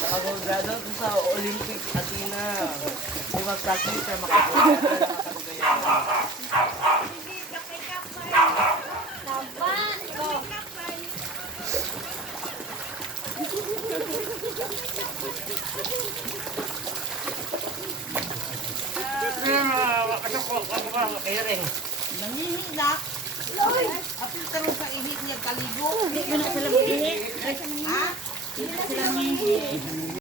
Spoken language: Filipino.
Nakagulgado sa Olympic Athena. Di mag-practice siya makakuha ng katulugayan. Nanghihila. Apil tarong sa ihi niya kaligo. Hindi mo na sila mag-ihi. Ha? Hindi na sila mag-ihi.